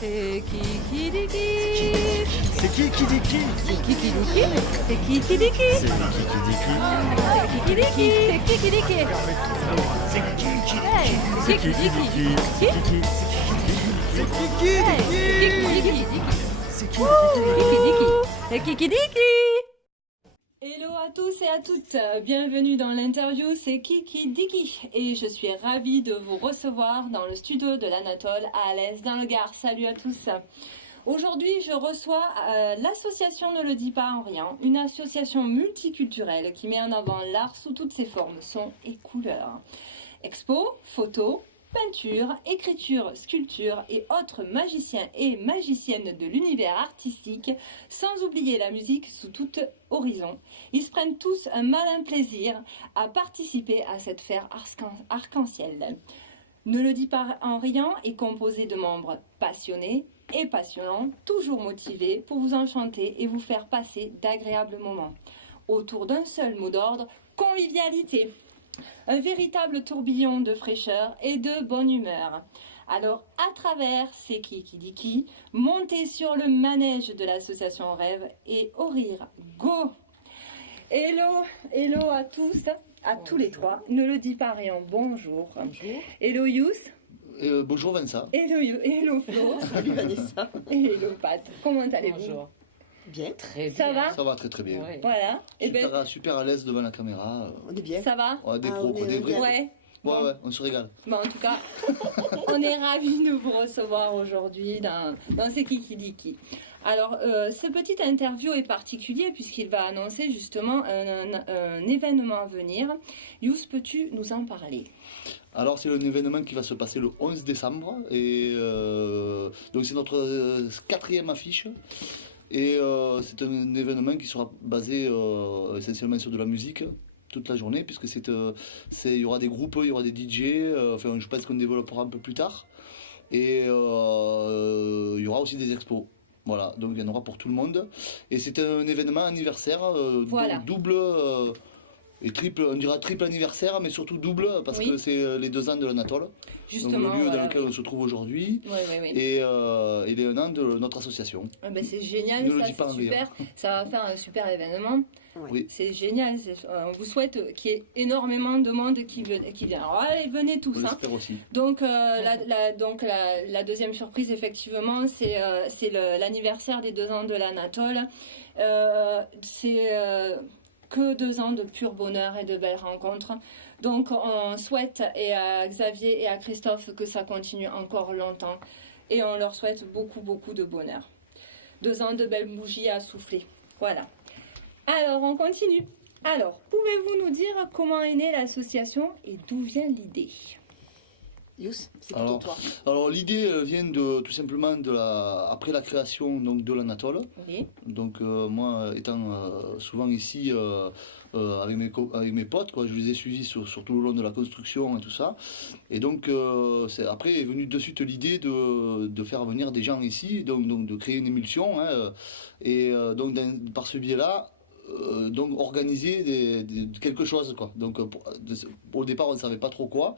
C'est qui dit qui? C'est qui dit qui? C'est qui dit qui? C'est qui dit qui? C'est qui dit qui? C'est qui dit qui? C'est qui dit qui? C'est qui Hey, c'est qui dit qui? Qui? C'est qui Hey, dit qui? c'est qui dit qui? C'est qui C'est qui dit qui? Hello à tous et à toutes, bienvenue dans l'interview C'est qui dit qui? Et je suis ravie de vous recevoir dans le studio de l'Anatole à Alès dans le Gard. Salut à tous. Aujourd'hui, je reçois l'association Ne le dit pas en rien, une association multiculturelle qui met en avant l'art sous toutes ses formes, sons et couleurs. Expo, photos, peinture, écriture, sculpture et autres magiciens et magiciennes de l'univers artistique, sans oublier la musique sous tout horizon. Ils se prennent tous un malin plaisir à participer à cette fête arc-en-ciel. Ne le dit pas en rien est composé de membres passionnés et passionnants, toujours motivés pour vous enchanter et vous faire passer d'agréables moments. Autour d'un seul mot d'ordre, convivialité. Un véritable tourbillon de fraîcheur et de bonne humeur. Alors, à travers C'est qui dit qui, montez sur le manège de l'association Rêve et au rire, go! Hello à tous, à tous les trois. Ne le dis pas rien, bonjour. Bonjour. Hello Yous. Bonjour Vincent. Hello Flo. Salut Vanessa. Et hello Pat. Comment allez-vous? Bonjour. Bien. Très bien. Ça va? Ça va très bien. Ouais. Voilà. Et Super à l'aise devant la caméra. On est bien. ça va? Ouais, des Ah, pros, on est des vrais. Ouais. Ouais, on se régale. Bon, en tout cas, on est ravis de vous recevoir aujourd'hui dans C'est qui dit qui. Alors, ce petit interview est particulier puisqu'il va annoncer justement un événement à venir. Yous, peux-tu nous en parler? Alors c'est un événement qui va se passer le 11 décembre et donc c'est notre quatrième affiche et c'est un événement qui sera basé essentiellement sur de la musique toute la journée puisque il y aura des groupes, il y aura des DJ, enfin je pense qu'on développera un peu plus tard et il y aura aussi des expos. Voilà, donc il y en aura pour tout le monde et c'est un événement anniversaire Voilà. double et triple, on dira triple anniversaire, mais surtout double, parce Oui. que c'est les 2 ans de l'Anatole, Justement, donc le lieu voilà. dans lequel on se trouve aujourd'hui, Oui. et les 1 an de notre association. Ah ben, c'est génial, Ne le ça dis pas c'est en super. Ça va faire un super événement. Oui. C'est génial. On vous souhaite qu'il y ait énormément de monde qui vient. Alors allez, venez tous. On Hein. l'espère aussi. Donc, la deuxième surprise, effectivement, c'est l'anniversaire des 2 ans de l'Anatole. C'est que 2 ans de pur bonheur et de belles rencontres. Donc, on souhaite à Xavier et à Christophe que ça continue encore longtemps. Et on leur souhaite beaucoup, beaucoup de bonheur. 2 ans de belles bougies à souffler. Voilà. Alors, on continue. Alors, pouvez-vous nous dire comment est née l'association et d'où vient l'idée? Yous, c'est plutôt toi. Alors l'idée vient tout simplement après la création donc, de l'Anatole. Oui. Donc moi étant souvent ici avec mes potes, quoi, je les ai suivis sur tout le long de la construction et tout ça. Et donc après est venue de suite l'idée de faire venir des gens ici, donc de créer une émulsion. Hein, et donc par ce biais-là, donc organiser quelque chose. Quoi. Donc au départ on ne savait pas trop quoi.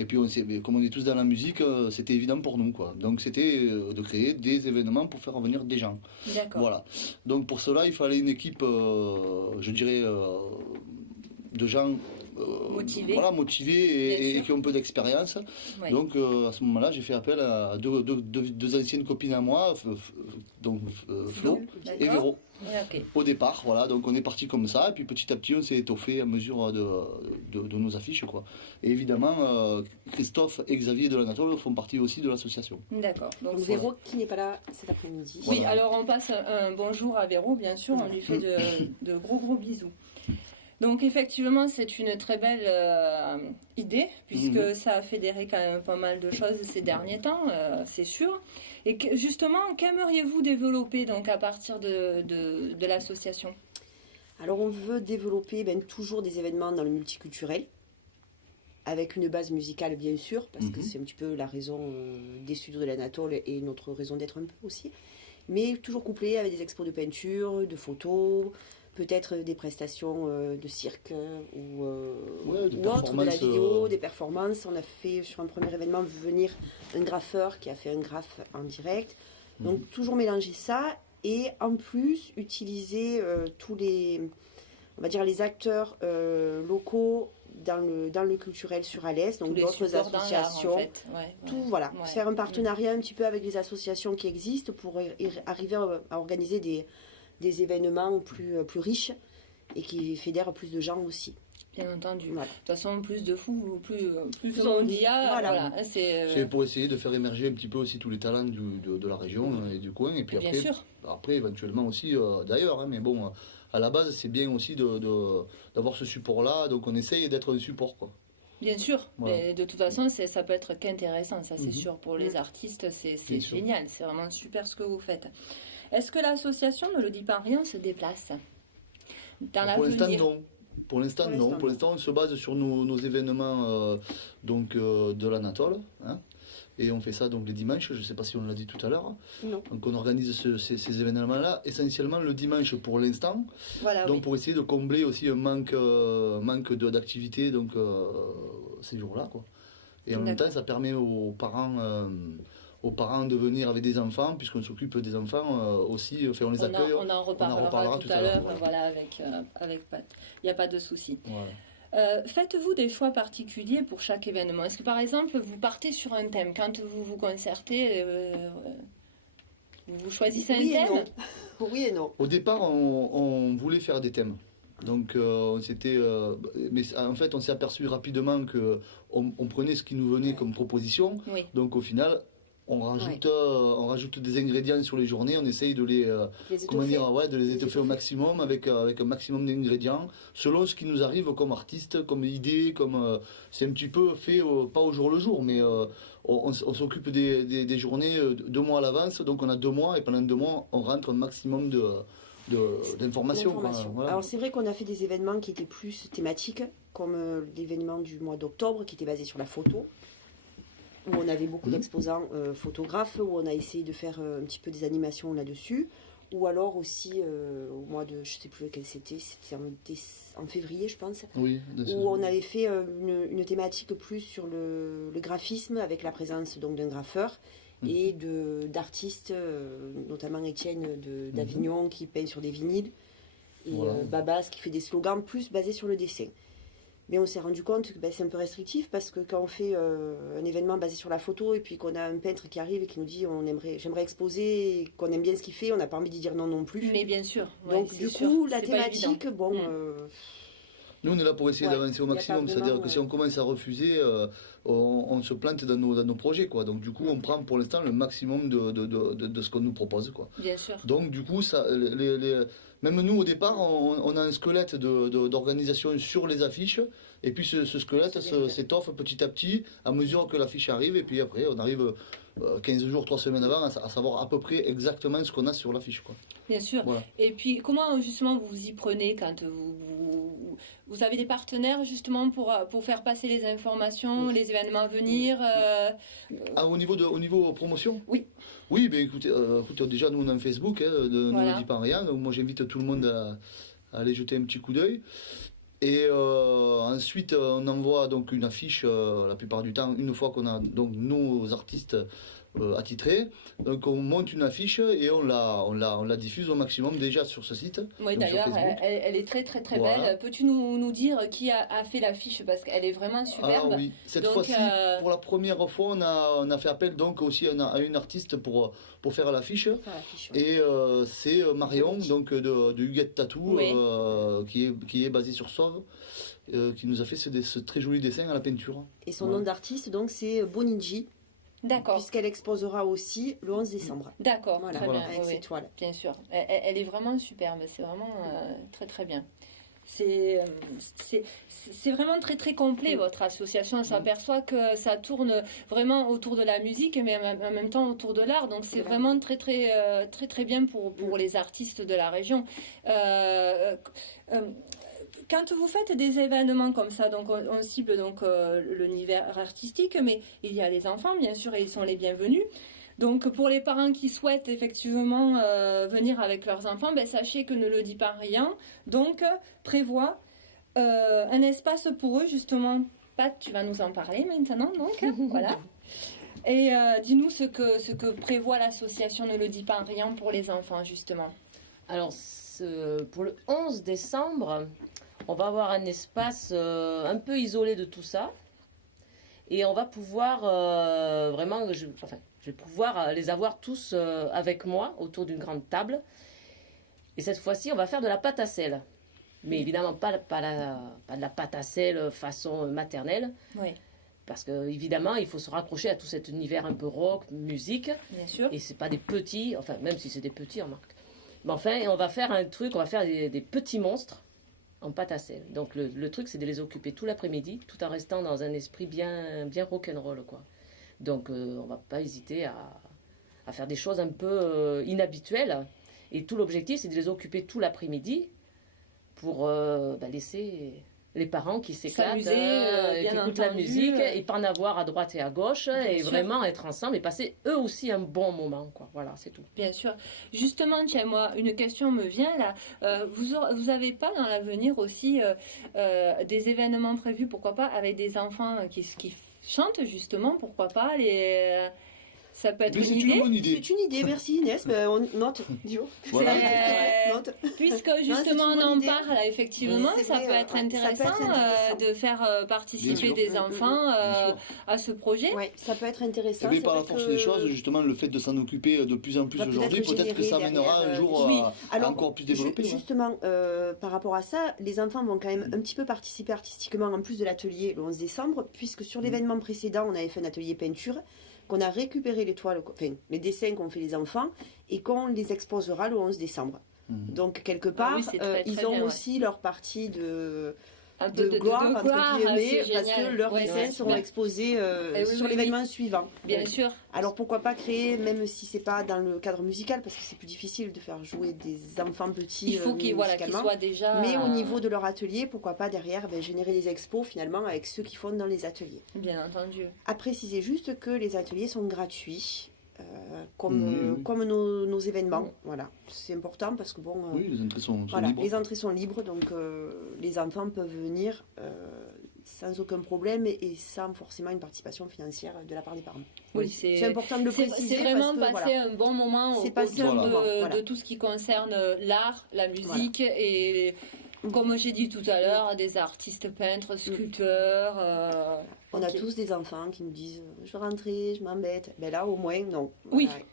Et puis, comme on est tous dans la musique, c'était évident pour nous, quoi. Donc, c'était de créer des événements pour faire venir des gens. D'accord. Voilà. Donc, pour cela, il fallait une équipe, je dirais, de gens Motivés. Voilà, motivés et qui ont un peu d'expérience. Oui. Donc, à ce moment-là, j'ai fait appel à deux anciennes copines à moi, donc Flo et D'accord. Véro. Ok. Au départ, voilà, donc on est parti comme ça, et puis petit à petit on s'est étoffé à mesure de nos affiches, quoi. Et évidemment, Christophe et Xavier de l'Anatole font partie aussi de l'association. D'accord. Donc, Donc Véro qui n'est pas là cet après-midi. oui, Voilà. alors on passe un bonjour à Véro, bien sûr, on lui fait de gros bisous. Donc effectivement, c'est une très belle idée, puisque ça a fédéré quand même pas mal de choses ces derniers temps, c'est sûr. Et justement, qu'aimeriez-vous développer donc, à partir de l'association? Alors on veut développer toujours des événements dans le multiculturel, avec une base musicale bien sûr, parce que c'est un petit peu la raison des studios de l'Anatole et notre raison d'être un peu aussi. Mais toujours couplé avec des expos de peinture, de photos, peut-être des prestations de cirque ou, Ouais, de ou autre, de la performances, vidéo, des performances. On a fait sur un premier événement venir un graffeur qui a fait un graphe en direct. Donc toujours mélanger ça et en plus utiliser tous les, on va dire les acteurs locaux dans le culturel sur Alès, donc d'autres associations. En fait. Ouais. Tout, voilà. Faire un partenariat un petit peu avec les associations qui existent pour arriver à organiser des événements plus riches et qui fédèrent plus de gens aussi. Bien entendu. Voilà. De toute façon, plus de fous, plus on y a. Voilà. C'est pour essayer de faire émerger un petit peu aussi tous les talents de la région et du coin. Et puis Bien après, sûr. après éventuellement aussi d'ailleurs. Hein, mais bon, à la base, c'est bien aussi d'avoir ce support-là. Donc on essaye d'être un support, quoi. Bien sûr, Voilà. mais de toute façon, ça peut être qu'intéressant, ça c'est sûr. Pour les artistes, c'est Bien sûr. génial, c'est vraiment super ce que vous faites. Est-ce que l'association Ne le dit pas rien se déplace dans Pour l'instant, l'avenir? non. Pour l'instant, non. Pour l'instant, on se base sur nos événements de l'Anatole. Hein, et on fait ça donc les dimanches, je ne sais pas si on l'a dit tout à l'heure. Non. Donc on organise ces événements-là essentiellement le dimanche pour l'instant. Voilà, Donc oui. pour essayer de combler aussi un manque d'activité donc ces jours-là, quoi. Et en même temps, ça permet aux parents de venir avec des enfants, puisqu'on s'occupe des enfants aussi, on les accueille. On en reparlera tout à l'heure, voilà, avec Pat. Il n'y a pas de souci. Voilà. Faites-vous des choix particuliers pour chaque événement? Est-ce que par exemple, vous partez sur un thème, quand vous vous concertez, vous choisissez un thème? Oui et non. Au départ, on voulait faire des thèmes. Donc, mais en fait, on s'est aperçu rapidement que on prenait ce qui nous venait comme proposition. Oui. Donc, au final, on rajoute des ingrédients sur les journées. On essaye de les étoffer au maximum avec un maximum d'ingrédients, selon ce qui nous arrive comme artiste, comme idée, c'est un petit peu fait pas au jour le jour, mais on s'occupe des journées 2 mois à l'avance. Donc, on a 2 mois et pendant 2 mois, on rentre un maximum d'informations. Voilà. Alors c'est vrai qu'on a fait des événements qui étaient plus thématiques, comme l'événement du mois d'octobre qui était basé sur la photo, où on avait beaucoup d'exposants photographes, où on a essayé de faire un petit peu des animations là-dessus, ou alors aussi au mois de, je sais plus lequel c'était en février je pense, Oui, où on avait fait une thématique plus sur le graphisme avec la présence donc d'un graffeur et d'artistes, notamment Étienne d'Avignon qui peint sur des vinyles, et Babas qui fait des slogans plus basés sur le dessin. Mais on s'est rendu compte que c'est un peu restrictif parce que quand on fait un événement basé sur la photo et puis qu'on a un peintre qui arrive et qui nous dit j'aimerais exposer, et qu'on aime bien ce qu'il fait, on n'a pas envie d'y dire non plus. Mais bien sûr. Donc du coup, la thématique, nous, on est là pour essayer d'avancer au maximum. C'est-à-dire que si on commence à refuser, on se plante dans nos projets, quoi. Donc, du coup, on prend pour l'instant le maximum de ce qu'on nous propose, quoi. Bien sûr. Donc, du coup, même nous, au départ, on a un squelette d'organisation sur les affiches. Et puis, ce squelette s'étoffe petit à petit à mesure que l'affiche arrive. Et puis, après, on arrive 15 jours, 3 semaines avant à savoir à peu près exactement ce qu'on a sur l'affiche, quoi. Bien sûr. Voilà. Et puis, comment justement vous vous y prenez quand vous avez des partenaires justement pour faire passer les informations, les événements à venir Au niveau promotion? Oui. Oui, ben écoutez, déjà nous on a un Facebook, ne Voilà. me dis pas rien, donc moi j'invite tout le monde à aller jeter un petit coup d'œil. Et ensuite on envoie donc une affiche la plupart du temps, une fois qu'on a donc nos artistes attitrés. Donc on monte une affiche et on la diffuse au maximum déjà sur ce site. Oui, donc d'ailleurs, sur Facebook. elle est très très très Voilà. belle. Peux-tu nous dire qui a fait l'affiche parce qu'elle est vraiment superbe. Ah oui, cette Donc, fois-ci, pour la première fois, on a fait appel donc aussi à une artiste pour faire l'affiche. Et c'est Marion, donc de Huguette Tattoo, Oui. qui est basée sur Sauve, qui nous a fait ce très joli dessin à la peinture. Et son nom d'artiste, donc, c'est Boninji, D'accord. puisqu'elle exposera aussi le 11 décembre. D'accord, Voilà, très bien. avec oui, ses oui. toiles. Bien sûr. Elle est vraiment superbe. C'est vraiment très très bien. C'est vraiment très très complet votre association. On s'aperçoit que ça tourne vraiment autour de la musique, mais en même temps autour de l'art. Donc c'est vraiment très très très très bien pour les artistes de la région. Quand vous faites des événements comme ça, donc on cible donc l'univers artistique, mais il y a les enfants bien sûr et ils sont les bienvenus. Donc pour les parents qui souhaitent effectivement venir avec leurs enfants, ben, sachez que Ne le dis pas rien, donc prévoit un espace pour eux justement. Pat, tu vas nous en parler maintenant, donc voilà. Et dis-nous ce que prévoit l'association Ne le dis pas rien pour les enfants justement. Alors pour le 11 décembre, on va avoir un espace un peu isolé de tout ça. Et on va pouvoir vraiment, je vais pouvoir les avoir tous avec moi autour d'une grande table. Et cette fois-ci, on va faire de la pâte à sel. Mais évidemment, pas de la pâte à sel façon maternelle. Oui, Parce que évidemment, il faut se raccrocher à tout cet univers un peu rock, musique. bien sûr. Et c'est pas des petits, enfin, même si c'est des petits, remarque. Mais enfin, on va faire un truc, on va faire des petits monstres en pâte à sel. Donc le truc, c'est de les occuper tout l'après-midi, tout en restant dans un esprit bien rock'n'roll, quoi. Donc on va pas hésiter à faire des choses un peu inhabituelles. Et tout l'objectif, c'est de les occuper tout l'après-midi pour laisser les parents qui s'éclatent, S'amuser, qui bien écoutent la entendu. musique, et pas en avoir à droite et à gauche, et sûr. vraiment être ensemble et passer eux aussi un bon moment, quoi. Voilà, c'est tout. Bien sûr. Justement, tiens, moi, une question me vient là. Vous avez pas dans l'avenir aussi des événements prévus, pourquoi pas, avec des enfants qui chantent justement, pourquoi pas ça peut être Mais c'est une une idée. bonne idée. C'est une idée, merci Inès. Ben, on note. Dio. Voilà. Note. Puisque c'est justement une on bonne en idée. parle, effectivement, C'est ça vrai, peut être ouais, ça peut intéressant, être intéressant. de faire participer Bien sûr. des enfants Bien sûr. à ce projet. Ouais, ça peut être Et intéressant. bien, C'est par la vrai force que- des choses, justement, le fait de s'en occuper de plus en plus Va peut-être aujourd'hui, peut-être que ça générer amènera derrière, un jour oui. à Alors, encore plus développer. ouais. Justement, par rapport à ça, les enfants vont quand même un petit peu participer artistiquement en plus de l'atelier le 11 décembre, puisque sur l'événement précédent, on avait fait un atelier peinture, qu'on a récupéré les toiles, enfin, les dessins qu'ont fait les enfants, et qu'on les exposera le 11 décembre. Mhm. Donc, quelque part, oui, c'est très, très ils ont bien, ouais. aussi leur partie de Un peu de gloire, gloire, entre guillemets, c'est parce que génial. leurs Ouais, dessins ouais, seront bien. exposés oui, sur oui, l'événement suivant. Bien sûr. Alors pourquoi pas créer, même si c'est pas dans le cadre musical, parce que c'est plus difficile de faire jouer des enfants petits Il faut qu'ils musicalement. soient déjà. Mais au niveau de leur atelier, pourquoi pas derrière générer des expos finalement avec ceux qui font dans les ateliers. Bien entendu. À préciser juste que les ateliers sont gratuits, Oui. comme nos événements. Voilà, c'est important parce que bon, Oui, les entrées sont voilà, libres. les entrées sont libres, donc les enfants peuvent venir sans aucun problème et sans forcément une participation financière de la part des parents. Oui, C'est important de le préciser. C'est vraiment parce que, passer voilà. un bon moment C'est autour passer un bon moment, de voilà. tout ce qui concerne l'art, la musique et, comme j'ai dit tout à l'heure, des artistes peintres, sculpteurs. On a ok. tous des enfants qui nous disent je veux rentrer, je m'embête. Ben là, au moins, non. Oui. Voilà.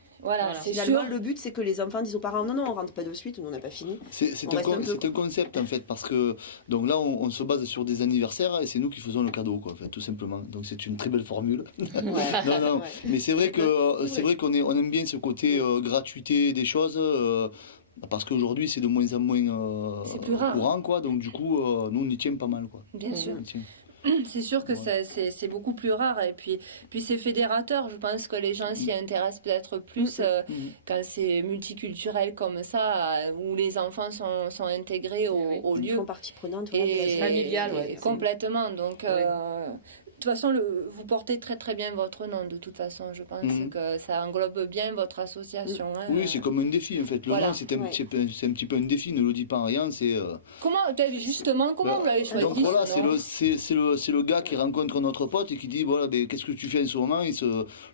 Voilà, c'est Finalement, sûr. le but, c'est que les enfants disent aux parents non, non, on rentre pas de suite, nous, on n'a pas fini. C'est On reste un peu, c'est un concept en fait, parce que donc là on se base sur des anniversaires et c'est nous qui faisons le cadeau, quoi, en fait, tout simplement. Donc c'est une très belle formule. Non, non, Ouais. mais c'est vrai que C'est vrai. on aime bien ce côté gratuité des choses. Parce qu'aujourd'hui c'est de moins en moins C'est plus rare. courant, quoi. Donc du coup, nous on y tient pas mal, quoi. Bien sûr. On y tient. C'est sûr que c'est beaucoup plus rare et puis c'est fédérateur. Je pense que les gens s'y intéressent peut-être plus quand c'est multiculturel comme ça, où les enfants sont intégrés au Ils lieu. font partie prenante. voilà, de la journée. familiale, ouais. Complètement. Donc, Ouais. de toute façon, vous portez très très bien votre nom. De toute façon, je pense que ça englobe bien votre association. hein. Oui, c'est comme un défi en fait. Le Voilà. nom c'est un, Ouais. c'est un petit peu un défi, ne le dis pas rien. C'est Comment, justement, comment vous l'avez choisi donc voilà, ce nom c'est le gars qui rencontre notre pote et qui dit voilà, ben, qu'est-ce que tu fais en ce moment.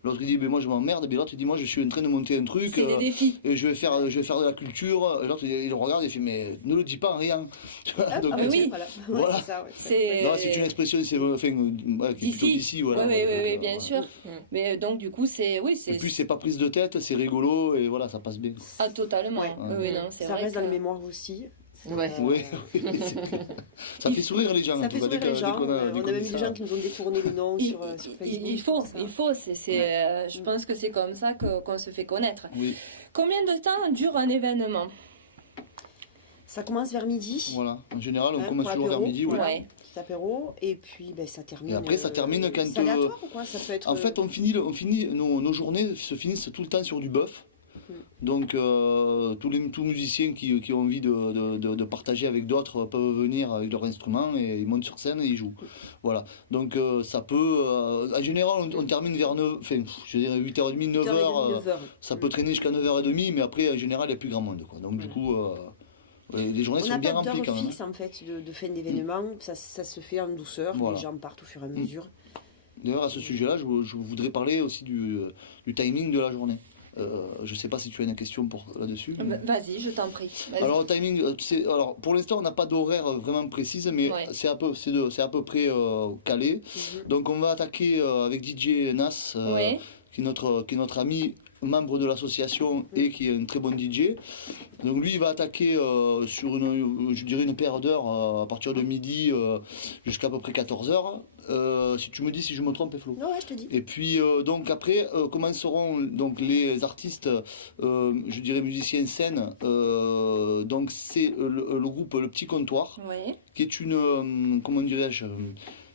L'autre il dit ben, moi je m'emmerde, ben, l'autre il dit moi je suis en train de monter un truc C'est des défis. et je vais faire de la culture. Et l'autre il le regarde et il fait mais ne le dis pas rien. Tu vois, donc, Ah, bah oui. voilà. Voilà. Ouais, c'est ça, ouais. C'est non, c'est une expression qui est plutôt d'ici. Voilà. Oui, bien sûr. Mm. Mais donc, du coup, c'est. Oui, Et puis c'est pas prise de tête, c'est rigolo et voilà, ça passe bien. Ah, totalement. Ouais. Oui, non, c'est Ça vrai reste dans que- les mémoires aussi. Ouais. Oui, c'est clair. Ça fait sourire les gens. Ça en fait tout cas, sourire les gens. dès qu'on On a dit même eu ça. des gens qui nous ont détourné le nom sur Facebook. il faut. Je pense que c'est comme ça qu'on se fait connaître. Oui, Combien de temps dure un événement? Ça commence vers midi. voilà. En général, on Hein, commence pour toujours vers l'apéro, midi. Ouais. voilà. Ouais. Petit apéro. Et puis ben, ça termine. Et après, ça termine quand, C'est aléatoire ou quoi? Ça peut être. En fait, nos journées se finissent tout le temps sur du bœuf. Donc tous musiciens qui ont envie de partager avec d'autres peuvent venir avec leur instrument et ils montent sur scène et ils jouent. Voilà. Donc ça peut... en général, on termine vers 9, enfin, je dirais 8h30, 9h. Ça peut traîner jusqu'à 9h30, mais après, en général, il n'y a plus grand monde, quoi. Donc du coup... les journées sont bien remplies quand même. On n'a pas d'heure fixe en fait de fin d'événement, ça se fait en douceur, les gens partent au fur et à mesure. D'ailleurs, à ce sujet-là, je voudrais parler aussi du timing de la journée. Je ne sais pas si tu as une question là-dessus. Vas-y, je t'en prie. Alors, le timing, alors, pour l'instant, on n'a pas d'horaire vraiment précise, mais c'est à peu près calé. Donc, on va attaquer avec DJ Nas, qui est notre ami, membre de l'association et qui est un très bon DJ. Donc lui il va attaquer sur une paire d'heures à partir de midi jusqu'à peu près 14h. Si tu me dis si je me trompe, Flo. Non, ouais, je te dis. Et puis donc après commenceront donc les artistes, je dirais musiciens scène. Donc c'est le groupe Le Petit Comptoir, qui est une comment dirais-je.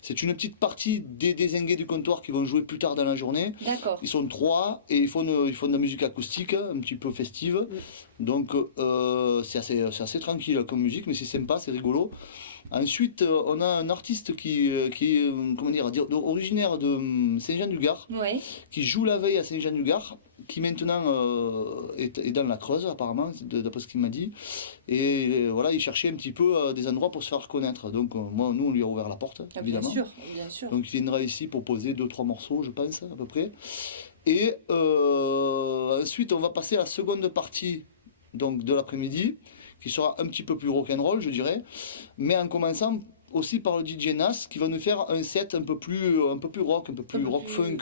C'est une petite partie des dézingués du comptoir qui vont jouer plus tard dans la journée. D'accord. Ils sont 3 et ils font de la musique acoustique, un petit peu festive. Donc c'est assez tranquille comme musique, mais c'est sympa, c'est rigolo. Ensuite, on a un artiste qui est comment dire, originaire de Saint-Jean-du-Gard, qui joue la veille à Saint-Jean-du-Gard, qui maintenant est dans la Creuse apparemment, d'après ce qu'il m'a dit. Et voilà, il cherchait un petit peu des endroits pour se faire connaître. Donc nous on lui a ouvert la porte, évidemment. Bien sûr. Donc il viendra ici pour poser 2-3 morceaux, je pense, à peu près. Et ensuite, on va passer à la seconde partie donc, de l'après-midi, qui sera un petit peu plus rock'n'roll, je dirais, mais en commençant aussi par le DJ Nas, qui va nous faire un set un peu plus rock, un peu plus rock funk,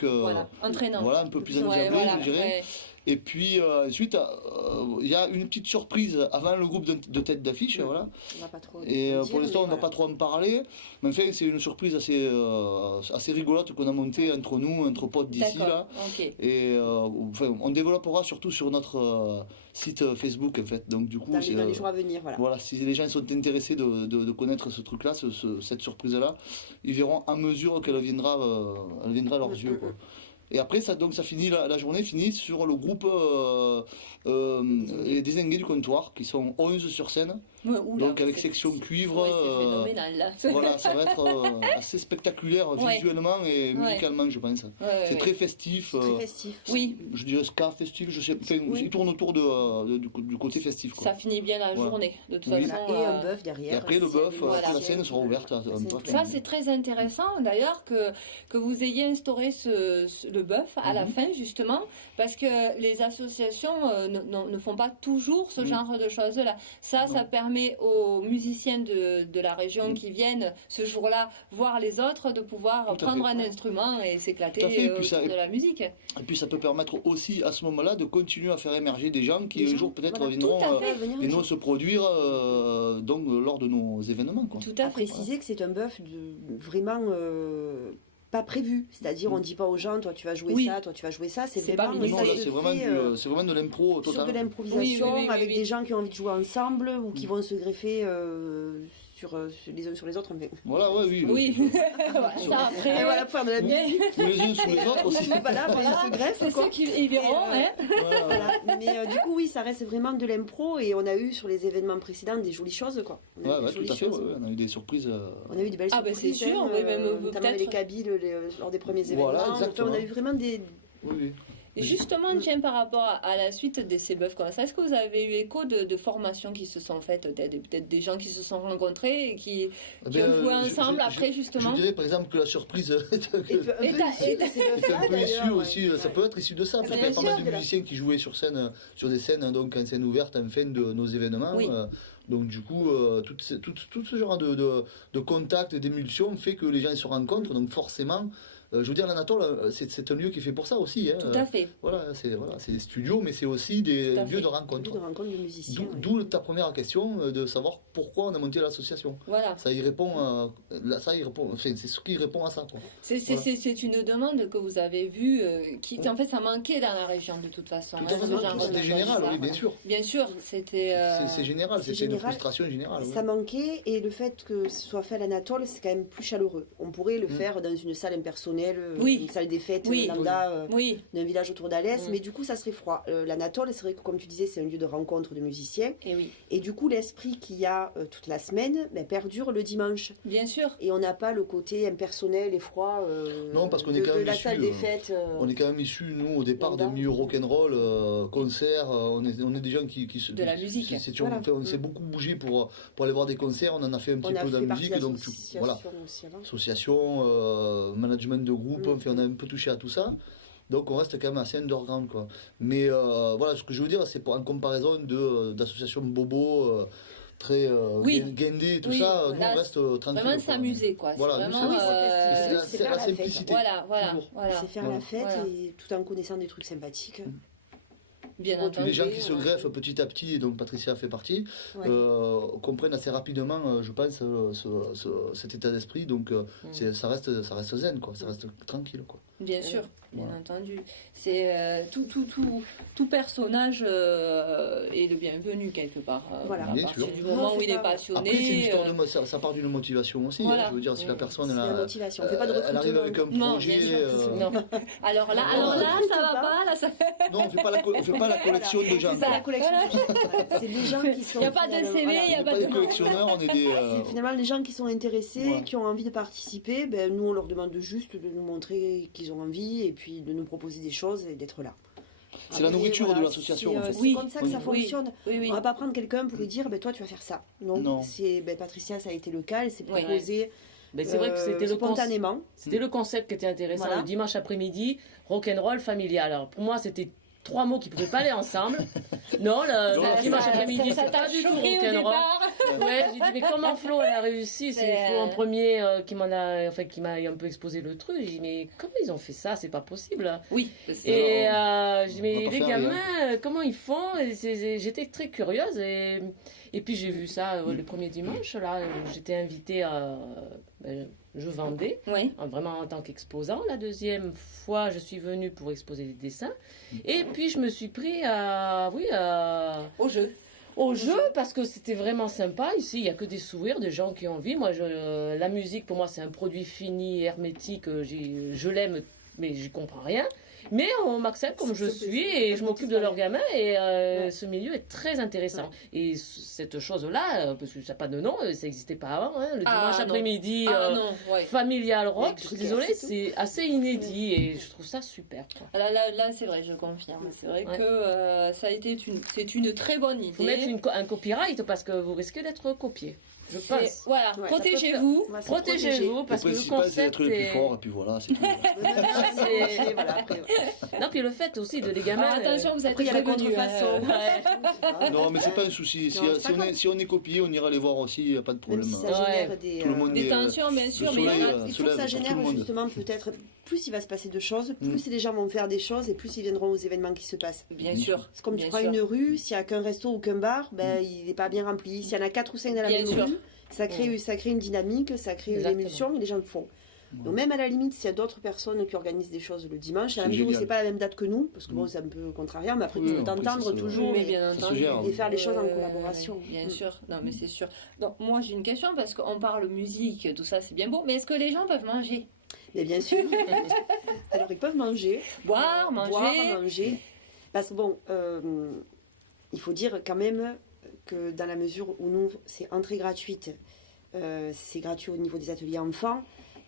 entraînant. Voilà, un peu plus endiablé, je dirais. Et puis ensuite, il y a une petite surprise avant le groupe de tête d'affiche, voilà. On va pas trop et pour l'instant, on ne va pas trop en parler, mais enfin, c'est une surprise assez rigolote qu'on a montée entre nous, entre potes d'ici là. Et enfin, on développera surtout sur notre site Facebook en fait. Donc du coup, dans les jours à venir, voilà, si les gens sont intéressés de connaître ce truc-là, cette surprise-là, ils verront à mesure qu'elle viendra à leurs yeux, quoi. Et après, ça finit, la journée finit sur le groupe les dézingués du comptoir, qui sont 11 sur scène, donc avec section cuivre. C'est phénoménal, là. Voilà, ça va être assez spectaculaire visuellement et musicalement, je pense. C'est très festif. Très festif. Oui. Je dirais ska festif, je sais. Enfin, il tourne autour du côté festif, quoi. Ça finit bien la journée, de toute façon. Et un bœuf derrière. Et après, le bœuf, la scène sera ouverte. Ça, c'est très intéressant, d'ailleurs, que vous ayez instauré le bœuf à la fin, justement, parce que les associations ne font pas toujours ce genre de choses-là. Ça permet aux musiciens de la région qui viennent ce jour-là voir les autres de pouvoir prendre un instrument et s'éclater autour de la musique. Et puis ça peut permettre aussi à ce moment-là de continuer à faire émerger des gens qui un jour peut-être viendront se produire donc, lors de nos événements, quoi. Tout à fait. Préciser que c'est un bœuf vraiment pas prévu, c'est-à-dire on dit pas aux gens toi tu vas jouer ça, toi tu vas jouer ça, c'est vraiment de l'impro total. Sur de l'improvisation avec des gens qui ont envie de jouer ensemble ou qui vont se greffer les uns sur les autres. Mais... Voilà, oui. Ça après. Et voilà, pour faire de la musique. Les uns sur les autres aussi. Voilà, ils se greffent. C'est ceux qui verront. Voilà. Mais du coup, oui, ça reste vraiment de l'impro et on a eu sur les événements précédents des jolies choses, quoi. Tout à fait. On a eu des surprises. On a eu des belles surprises. C'est sûr, notamment les Kabyles lors des premiers événements. Enfin, on a eu vraiment des. Oui. Et justement, tiens, par rapport à la suite de ces bœufs comme ça, est-ce que vous avez eu écho de formations qui se sont faites, peut-être des gens qui se sont rencontrés et qui ont joué ensemble après, justement? Je dirais par exemple que la surprise est un peu issue aussi, ça peut être issu de ça, parce qu'il y a pas mal de musiciens qui jouaient sur des scènes, donc en scène ouverte en fin de nos événements. Donc du coup, tout ce genre de contact, d'émulsion fait que les gens se rencontrent, donc forcément... je veux dire, l'Anatole, c'est un lieu qui est fait pour ça aussi. Tout à fait. C'est des studios, mais c'est aussi des lieux de rencontre. De rencontre de musiciens. D'où ta première question de savoir pourquoi on a monté l'association. Voilà. Ça y répond. C'est ce qui répond à ça, quoi. C'est une demande que vous avez vue, qui en fait ça manquait dans la région de toute façon. C'était général, oui, bien sûr. Bien sûr, c'était. C'est général, c'est une frustration générale. Ça manquait et le fait que ce soit fait à l'Anatole, c'est quand même plus chaleureux. On pourrait le faire dans une salle impersonnelle traditionnelle, Oui. une salle des fêtes Oui. lambda Oui, d'un village autour d'Alès, mais du coup ça serait froid. L'Anatole, c'est vrai que comme tu disais, c'est un lieu de rencontre de musiciens, et oui, et du coup l'esprit qu'il y a toute la semaine perdure le dimanche. bien sûr. Et on n'a pas le côté impersonnel et froid Non, parce qu'on est de, quand de même la issus, salle des fêtes. On est quand même issus, nous, au départ, Lambda. d'un milieu rock'n'roll, concert. On est des gens qui se. De la musique. Voilà. On s'est beaucoup bougé pour aller voir des concerts. On en a fait un On petit a peu dans fait la partie musique. de Donc, l'association voilà. aussi avant. Association, management de groupe, enfin, on a un peu touché à tout ça. Donc on reste quand même assez underground, quoi. Mais voilà, ce que je veux dire, c'est en comparaison d'associations bobo, très Oui. guindées, tout Oui, ça, nous là, on reste tranquille. Vraiment quoi. s'amuser, quoi. Voilà, c'est nous, vraiment. c'est festif. C'est faire la la fête. simplicité. Voilà, Toujours. voilà. C'est faire Voilà. la fête Voilà. et tout en connaissant des trucs sympathiques. Bien Tous entendu. Les gens qui se ouais. greffent petit à petit, et donc Patricia fait partie, Ouais. comprennent assez rapidement, je pense, cet état d'esprit. Donc ça reste zen, quoi. Ça reste tranquille, quoi. Bien sûr, bien Voilà. entendu. C'est tout personnage est le bienvenu quelque part. Voilà. À Bien partir sûr. du Non, moment où c'est il est pas- passionné. Après, c'est une histoire ça part d'une motivation aussi. Voilà. Hein, je veux dire, si la personne C'est la elle, motivation. On fait pas de elle arrive recrutement. avec un Non, projet. bien sûr. euh, Non. Alors là, Non, ça recrute va pas. pas. Là, ça... Non, on fait pas la collection de gens. C'est ça, la collection. C'est les gens qui sont. Il n'y a pas de finalement- CV, il n'y On a n'est pas pas des de. collectionneurs, on est des. C'est finalement les gens qui sont intéressés, Ouais. qui ont envie de participer. Nous, on leur demande juste de nous montrer qu'ils ont envie et puis de nous proposer des choses et d'être là. C'est la Après, nourriture de l'association, C'est en fait. c'est Oui. comme ça que Oui. ça fonctionne. Oui, oui. On va pas prendre quelqu'un pour lui dire toi tu vas faire ça. Non. Non. Patricia, ça a été le cas. Elle s'est Ouais. proposée Mais c'est vrai que c'était spontanément. c'était le concept qui était intéressant. Voilà. Le dimanche après-midi, rock'n'roll familial. Alors pour moi, c'était 3 mots qui ne pouvaient pas aller ensemble. Non, le Non, dimanche Ça- après-midi, ça c'est pas t'a du tout choqué au rock'n'roll. départ. Ouais, j'ai dit, mais comment Flo elle a réussi? C'est C'est- Flo en premier qui m'a un peu exposé le truc. J'ai dit, mais comment ils ont fait ça? C'est pas possible. Oui. Et j'ai dit, on mais va pas les faire gamins, comment ils font? Et j'étais très curieuse. Et puis j'ai vu ça le premier dimanche. Là, j'étais invitée à. Je vendais, Oui. vraiment en tant qu'exposant. La deuxième fois, je suis venue pour exposer des dessins. Et puis je me suis pris Au jeu. au jeu parce que c'était vraiment sympa. Ici, il n'y a que des sourires, des gens qui ont envie. Moi, la musique, pour moi, c'est un produit fini, hermétique. Je l'aime, mais j'y comprends rien. Mais on m'accepte comme je suis et je m'occupe de leurs gamins. Et ce milieu est très intéressant. Et cette chose-là, parce que ça n'a pas de nom, ça n'existait pas avant. Hein, le dimanche non. après-midi, Non, ouais. familial rock, Avec je suis du désolée, cœur, c'est c'est assez inédit et je trouve ça super. Quoi. Là, c'est vrai, je confirme. C'est vrai Ouais. que ça a été c'est une très bonne idée. Il faut mettre un copyright parce que vous risquez d'être copié. Je C'est- pense. Voilà, Ouais, protégez-vous. On va se Protégez-vous Le parce que le principal, c'est concept d'être le plus est... fort, et puis voilà, c'est tout. protéger. Voilà, après, Non, puis le fait aussi de les gamins... Alors, attention, vous êtes Après, il y a la prévenus, contrefaçon. Ouais. Non, mais c'est pas un souci. Si, Non, c'est pas si on est copié, on ira les voir aussi, il n'y a pas de Même problème. si ça Ouais. génère des. Tout le monde Des est, tensions, bien sûr, mais il y en soleil, a- Il se faut que lève ça pour tout le génère monde. justement peut-être plus il va se passer de choses, plus les gens vont faire des choses et plus ils viendront aux événements qui se passent. Bien sûr. C'est comme tu bien prends sûr. une rue, s'il n'y a qu'un resto ou qu'un bar, il n'est pas bien rempli. S'il y en a 4 ou 5 dans la Bien même sûr. rue, ça crée une dynamique, ça crée une Exactement. émulsion et les gens le font. Donc même à la limite, s'il y a d'autres personnes qui organisent des choses le dimanche, à la C'est mesure où génial. c'est pas la même date que nous, parce que bon, c'est un peu contrariant, mais après Oui, tu peux après, t'entendre ça se- toujours Mais et, bien Ça se entendu. gère. et faire les choses en Ouais, collaboration. Bien sûr, non mais c'est sûr. Donc moi j'ai une question parce qu'on parle musique, tout ça c'est bien beau, mais est-ce que les gens peuvent manger? Mais bien sûr. Alors ils peuvent manger. Boire, manger. Parce que bon, il faut dire quand même que dans la mesure où nous, c'est entrée gratuite, c'est gratuit au niveau des ateliers enfants,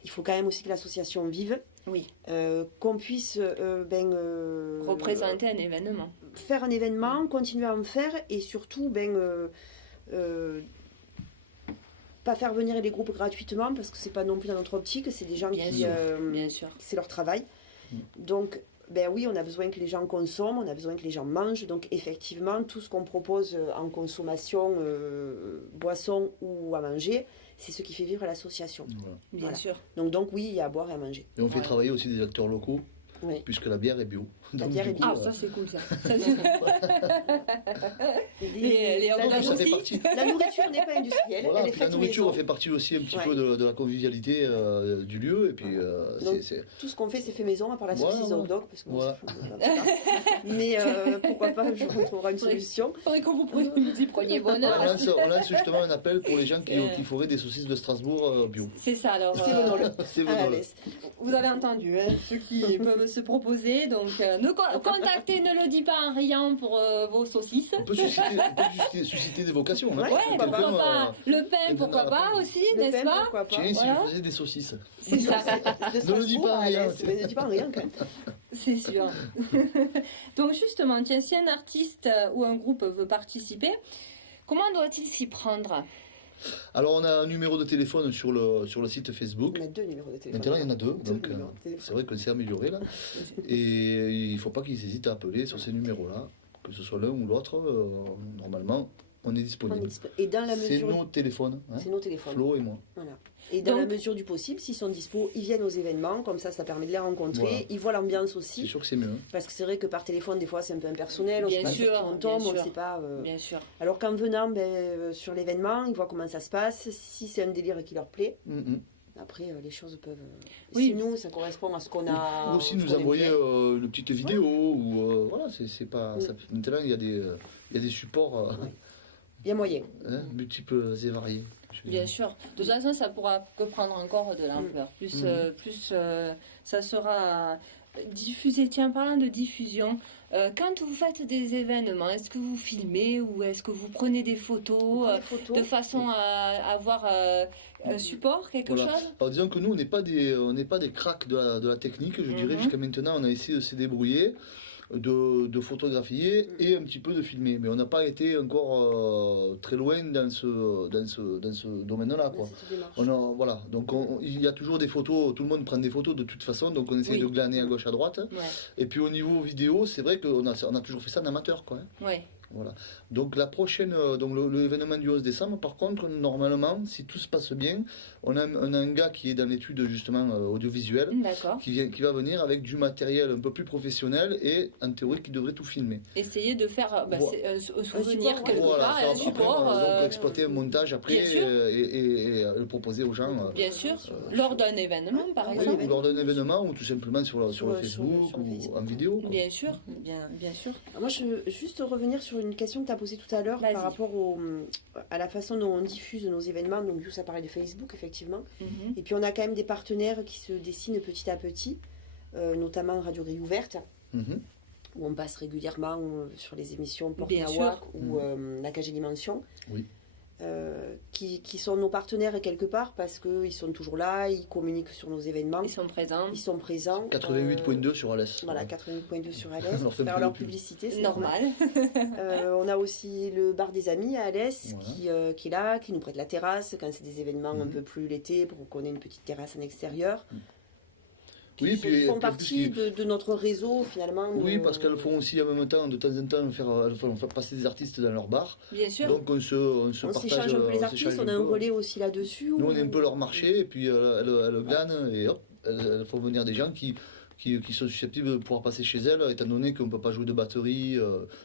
il faut quand même aussi que l'association vive, Oui. qu'on puisse Représenter un événement. faire un événement, continuer à en faire et surtout pas faire venir les groupes gratuitement parce que c'est pas non plus dans notre optique, c'est des gens Bien qui sûr, bien sûr. c'est leur travail. Donc oui, on a besoin que les gens consomment, on a besoin que les gens mangent. Donc effectivement, tout ce qu'on propose en consommation, boisson ou à manger, c'est ce qui fait vivre l'association. Voilà. Bien Voilà. sûr. Donc oui, il y a à boire et à manger. Et on fait Ouais. travailler aussi des acteurs locaux, Oui. puisque la bière est bio. Donc, bière du est coup, bio. Ah, ça c'est cool ça. Les- hors la, d'œuvre ça aussi. fait partie. la nourriture n'est pas industrielle, Voilà, elle est puis la faite nourriture maison. fait partie aussi un petit Ouais. peu de la convivialité du lieu. Et puis, Donc, c'est- Tout ce qu'on fait, c'est fait maison, à part la Voilà, saucisse voilà. hot dog, parce que moi, Voilà. c'est pas. Mais pourquoi pas, je trouverai une solution. Faudrait que vous preniez bonheur. on lance justement un appel pour les gens qui feraient des saucisses de Strasbourg bio. C'est ça alors. C'est Venole. C'est Ah, Venole. allez. Vous avez entendu, hein, ceux qui peuvent se proposer. Donc, contactez, ne le dis pas en riant pour vos saucisses. On peut susciter des vocations. hein. Ouais, Ouais, Quelqu'un, pourquoi pas. Le pain, quelqu'un pourquoi dans la pas pomme. aussi, Le n'est-ce pain, pas? pourquoi pas. Tiens, si Voilà. je faisais des saucisses. C'est ça, De Ne le dis Strasbourg, pas, allez, rien. mais ne dis pas rien quand même. c'est sûr. Donc justement, tiens, si un artiste ou un groupe veut participer, comment doit-il s'y prendre? Alors, on a un numéro de téléphone sur le site Facebook. On a 2 numéros de téléphone. Maintenant, il y en a 2. Deux Donc, numéros de téléphone. c'est vrai qu'on s'est amélioré là. Et il ne faut pas qu'ils hésitent à appeler sur ces numéros-là. Que ce soit l'un ou l'autre, normalement, on est On est disponible. Et dans la C'est mesure. nos téléphones, hein, C'est nos téléphones. Flo et moi. Voilà. Et dans Donc- la mesure du possible, s'ils sont dispo, ils viennent aux événements, comme ça permet de les rencontrer. Voilà. Ils voient l'ambiance C'est aussi. sûr que c'est mieux. hein. Parce que c'est vrai que par téléphone, des fois, c'est un peu impersonnel. On Bien sait pas sûr, sur qui on bien tombe, on ne sûr. sait pas. Bien sûr. Alors qu'en venant sur l'événement, ils voient comment ça se passe, si c'est un délire qui leur plaît. Mhm. Après, les choses peuvent. Oui. Si nous, ça correspond à ce qu'on a. Ou aussi ce nous qu'on aime envoyer bien. une petite vidéo. Ou, voilà, c'est pas, ça- maintenant, il y a des supports Il y a moyen. multiples et variés. Je veux Bien dire. sûr. De toute façon, ça pourra que prendre encore de l'ampleur. Plus, ça sera diffusé. Tiens, parlant de diffusion, quand vous faites des événements, est-ce que vous filmez ou est-ce que vous prenez des photos Les photos. de façon à avoir un support, quelque Voilà. chose? Alors disons que nous, on n'est pas des cracks de la technique, je dirais. Mhm. Jusqu'à maintenant, on a essayé de se débrouiller, de photographier et un petit peu de filmer. Mais on n'a pas été encore très loin dans ce domaine-là, quoi. Cette démarche. Voilà, donc il y a toujours des photos, tout le monde prend des photos de toute façon, donc on essaie Oui. de glaner à gauche à droite. Ouais. Et puis au niveau vidéo, c'est vrai qu'on a toujours fait ça en amateur, quoi. hein. Ouais. Voilà. Donc la prochaine, donc l'événement du 11 décembre, par contre, normalement, si tout se passe bien, on a un gars qui est dans l'étude justement audiovisuelle, D'accord. qui va venir avec du matériel un peu plus professionnel et en théorie qui devrait tout filmer. Essayez de faire Voilà. c'est un souvenir support, quelque Voilà, part, ça, un après, support. on va donc exploiter un montage après bien sûr. et le proposer aux gens. Bien sûr, lors d'un événement, par Oui, exemple. Ou lors d'un événement ou tout simplement sur le Sur le Facebook ou Facebook. en vidéo. quoi. Bien sûr, bien sûr. Alors moi, je veux juste revenir sur une question que tu as posée tout à l'heure Vas-y. par rapport à la façon dont on diffuse nos événements. Donc, ça parlait de Facebook, effectivement. Mhm. Et puis, on a quand même des partenaires qui se dessinent petit à petit, notamment Radio Grille Ouverte, Mhm. où on passe régulièrement sur les émissions Porte Bien Nawak sûr. ou La Cage et Dimension. Oui. Qui sont nos partenaires quelque part parce qu'ils sont toujours là, ils communiquent sur nos événements, Ils sont présents. ils sont présents. 88.2 sur Alès. Voilà, 88.2 sur Alès, On leur pour fait un faire peu leur de pub. publicité, c'est Normal. On a aussi le bar des amis à Alès Voilà. qui est là, qui nous prête la terrasse quand c'est des événements un Mhm. peu plus l'été pour qu'on ait une petite terrasse en extérieur. Oui, Qui puis font en plus, partie de notre réseau finalement. Oui, parce qu'elles font aussi en même temps, de temps en temps, elles font passer des artistes dans leur bar. Bien sûr. Donc on se on partage. s'échange un peu les on artistes, s'échange on a un peu. relais aussi là-dessus. Nous, on est un peu leur marché, et puis elles glanent, et hop, elles font venir des gens qui sont susceptibles de pouvoir passer chez elles, étant donné qu'on ne peut pas jouer de batterie,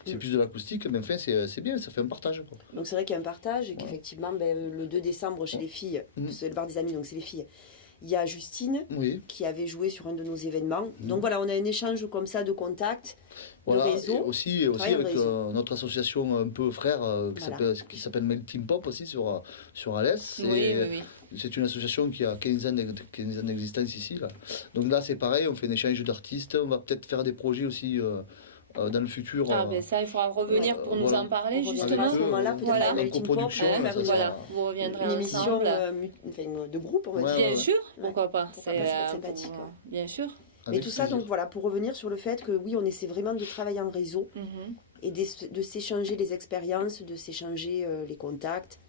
c'est plus de l'acoustique, mais enfin, c'est bien, ça fait un partage. Quoi. Donc c'est vrai qu'il y a un partage et qu'effectivement, le 2 décembre chez les filles, Mhm. c'est le bar des amis, donc c'est les filles, il y a Justine Oui, qui avait joué sur un de nos événements. Mhm. Donc voilà, on a un échange comme ça de contacts, voilà. de réseau. Et aussi Travail en avec réseau. notre association un peu frère Voilà. qui s'appelle Melting Pop aussi sur Alès. Oui, Et oui. C'est une association qui a 15 ans d'existence ici. Là. Donc là, c'est pareil, on fait un échange d'artistes. On va peut-être faire des projets aussi dans le futur. Ah, ben ça, il faudra revenir pour nous voilà. en parler, On reviendra justement. à ce moment-là, peut-être Voilà. à En Melting Pop, coproduction, pour faire ça une, sera- Voilà, vous reviendrez une émission ensemble. de groupe, on va Ouais, dire. Bien sûr, pourquoi pas. Pourquoi pas, c'est sympathique, hein. Bien sûr. Mais Avec tout ça, plaisir. donc voilà, pour revenir sur le fait que oui, on essaie vraiment de travailler en réseau Mhm. et de s'échanger les expériences, de s'échanger les contacts,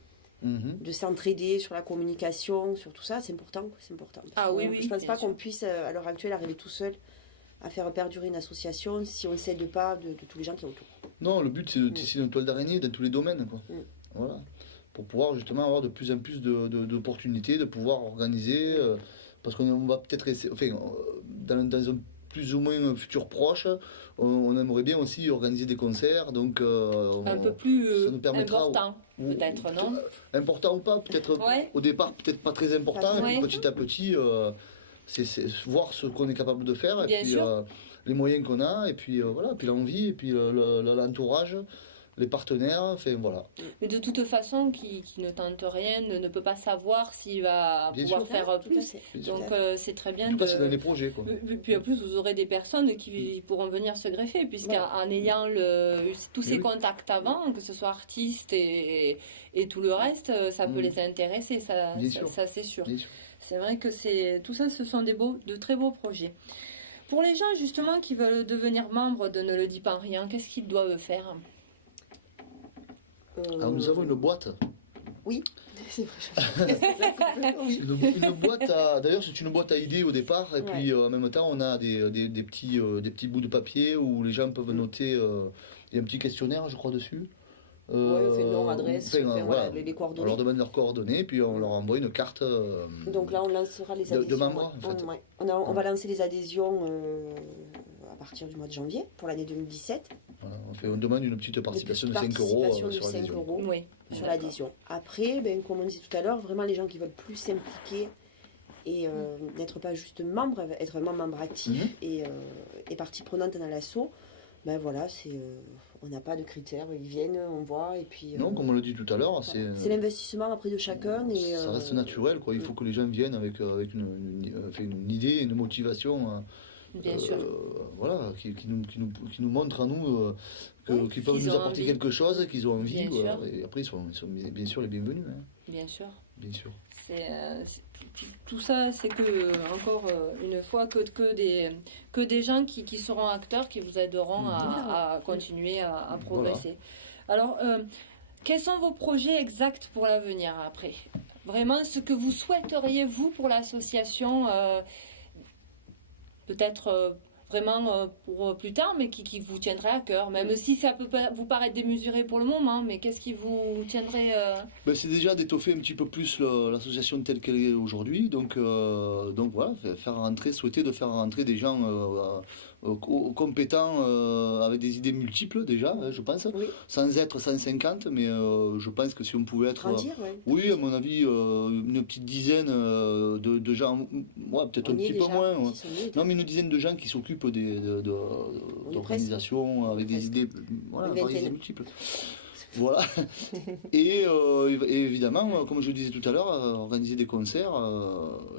Mhm. de s'entraider sur la communication, sur tout ça, c'est important. C'est important. Ah oui, On- oui, Je pense bien pas sûr. qu'on puisse, à l'heure actuelle, arriver tout seul à faire perdurer une association si on ne s'aide pas de tous les gens qui sont autour. Non, le but c'est de tisser une toile d'araignée dans tous les domaines. Quoi. Mm. Voilà. Pour pouvoir justement avoir de plus en plus d'opportunités, de pouvoir organiser. Parce qu'on va peut-être essayer. Enfin, dans un plus ou moins un futur proche, on aimerait bien aussi organiser des concerts. Donc, Un peu plus ça nous permettra, important, peut-être, non? Important ou pas, peut-être Ouais. au départ, peut-être pas très important, et Ouais. puis petit à petit, c'est voir ce qu'on est capable de faire, et Bien puis sûr. les moyens qu'on a, et puis voilà, puis l'envie, et puis l'entourage, les partenaires, enfin voilà. Mais de toute façon, qui ne tente rien ne peut pas savoir s'il va Bien pouvoir sûr. faire Ah, plus. Bien sûr. Donc c'est très En bien tout cas, de... c'est dans les projets, quoi. Puis en plus, vous aurez des personnes qui pourront venir se greffer, puisqu'en Voilà. en ayant tous ces oui. contacts avant, que ce soit artistes et tout le reste, ça peut Mm. les intéresser, Bien sûr. ça c'est sûr. Bien sûr. C'est vrai que tout ça, ce sont de très beaux projets. Pour les gens justement qui veulent devenir membres de Ne le dis pas en rien, qu'est-ce qu'ils doivent faire? Alors nous avons une boîte. Oui, c'est vrai. Oui. Une boîte à. D'ailleurs, c'est une boîte à idées au départ, et Ouais. puis en même temps, on a des petits bouts de papier où les gens peuvent noter. Il y a un petit questionnaire, je crois, dessus. Ouais, on fait nom, adresse, enfin, enfin, voilà. les On coordonnées. leur demande leurs coordonnées, puis on leur envoie une carte. Donc là, on lancera les de adhésions. membres, en fait. Ouais. On va lancer les adhésions à partir du mois de janvier pour l'année 2017. Voilà, on demande une petite participation de 5 euros Participation de sur 5 l'adhésion. euros Oui. sur l'adhésion. Après, comme on disait tout à l'heure, vraiment les gens qui veulent plus s'impliquer et n'être pas juste membre, être vraiment membre actif et partie prenante dans l'assaut, ben voilà, on n'a pas de critères, ils viennent, on voit et puis... Non, comme on l'a dit tout à l'heure, c'est l'investissement après de chacun. Et, ça reste naturel, quoi. Il faut que les gens viennent avec une idée, une motivation. Bien sûr. Voilà, qui nous montre à nous qu'ils peuvent qu'ils nous ont apporter envie. quelque chose, qu'ils ont envie. Bien Voilà. sûr. Et après, ils sont bien sûr les bienvenus. Hein. Bien sûr. Bien sûr. Tout ça, c'est encore une fois, que des gens qui seront acteurs, qui vous aideront à continuer à progresser. Alors, quels sont vos projets exacts pour l'avenir après? Vraiment, ce que vous souhaiteriez, vous, pour l'association, peut-être vraiment pour plus tard, mais qui vous tiendrait à cœur, même si ça peut vous paraître démesuré pour le moment, mais qu'est-ce qui vous tiendrait Ben, c'est déjà d'étoffer un petit peu plus l'association telle qu'elle est aujourd'hui. Donc voilà, souhaiter de faire rentrer des gens compétents avec des idées multiples déjà, je pense, Oui. sans être 150, mais je pense que si on pouvait être... Grandir, ouais. Oui, à mon avis, une petite dizaine de gens, ouais, peut-être un On y est petit peu déjà, moins. Ouais. on y est. Non, mais une dizaine de gens qui s'occupent d'organisation avec des Presque. idées, voilà, Une variées et vingtaine. multiples. Voilà. Et évidemment, comme je le disais tout à l'heure, organiser des concerts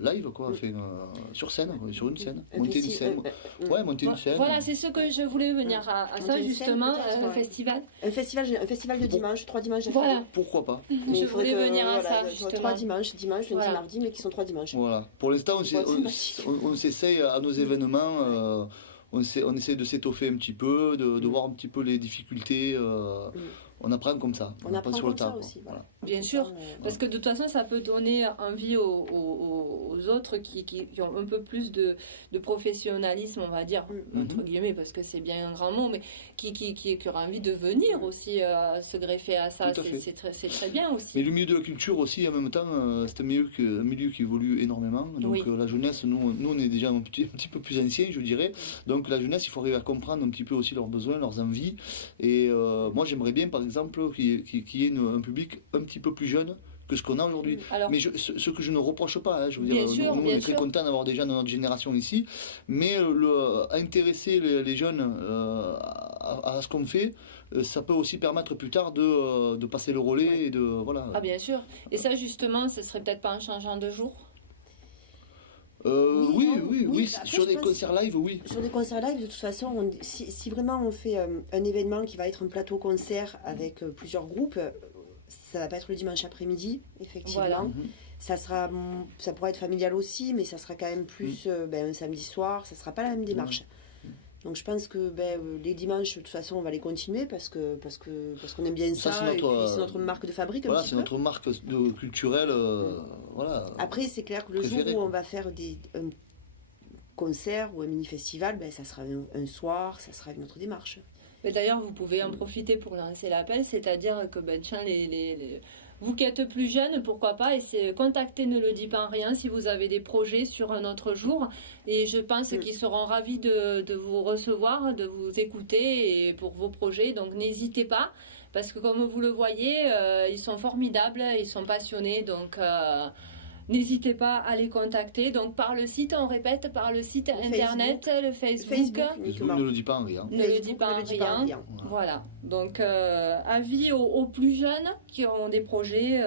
live, quoi, enfin, sur scène, sur une scène. Monter une scène. Ouais, monter une scène. Voilà, c'est ce que je voulais venir à ça, Monter une scène, justement, peut-être, un ouais. festival. Un festival de dimanche, 3 dimanches d'affilée. Voilà. Pourquoi pas? Mais Je il faudrait voulais que, venir à ça, voilà, justement. 3 dimanches, lundi, Voilà. mardi, mais qui sont 3 dimanches. Voilà. Pour l'instant, Ouais, c'est on s'essaye à nos événements. On essaie de s'étoffer un petit peu, de voir un petit peu les difficultés. On apprend comme ça. On apprend sur le comme ça tas, aussi, quoi. voilà. Bien sûr, parce que de toute façon, ça peut donner envie aux autres qui ont un peu plus de professionnalisme, on va dire, entre guillemets, parce que c'est bien un grand mot, mais qui auraient envie de venir aussi se greffer à ça. Tout à fait. C'est très bien aussi. Mais le milieu de la culture aussi, en même temps, c'est un milieu qui évolue énormément. Donc Oui. la jeunesse, nous on est déjà un petit peu plus anciens, je dirais. Donc la jeunesse, il faut arriver à comprendre un petit peu aussi leurs besoins, leurs envies. Et moi, j'aimerais bien, par exemple, qu'il y ait un public un petit peu plus jeune que ce qu'on a aujourd'hui. Alors, Mais ce que je ne reproche pas, hein, je veux Bien dire, sûr, nous on bien est très sûr. contents d'avoir des gens de notre génération ici, mais intéresser les jeunes à ce qu'on fait, ça peut aussi permettre plus tard de passer le relais Ouais. et de voilà. ah bien sûr. Et ça, justement, ce serait peut-être pas en changeant de jour? Oui, oui. Après, sur je des pense- concerts live, oui. Sur des concerts live, de toute façon, si vraiment on fait un événement qui va être un plateau concert avec plusieurs groupes, ça va pas être le dimanche après-midi, effectivement. Voilà. Ça pourra être familial aussi, mais ça sera quand même plus un samedi soir, ça sera pas la même démarche. Donc je pense que les dimanches, de toute façon, on va les continuer parce qu'on aime bien Ça, ça, c'est et notre, puis c'est notre marque de fabrique un Voilà, petit c'est peu. notre marque culturelle. Voilà. Après, c'est clair que le préféré, jour où quoi. on va faire un concert ou un mini-festival, ça sera un soir, ça sera une autre démarche. Mais d'ailleurs, vous pouvez en profiter pour lancer l'appel, c'est-à-dire que tiens, vous qui êtes plus jeune, pourquoi pas, contactez Ne le dis pas en rien si vous avez des projets sur un autre jour. Et je pense qu'ils seront ravis de vous recevoir, de vous écouter et pour vos projets. Donc n'hésitez pas, parce que comme vous le voyez, ils sont formidables, ils sont passionnés. Donc n'hésitez pas à les contacter. Donc par le site, on répète, par le site internet, le Facebook. Uniquement. Ne le dis pas en rien. Ne le dis pas en rien. Voilà. Donc, avis aux plus jeunes qui ont des projets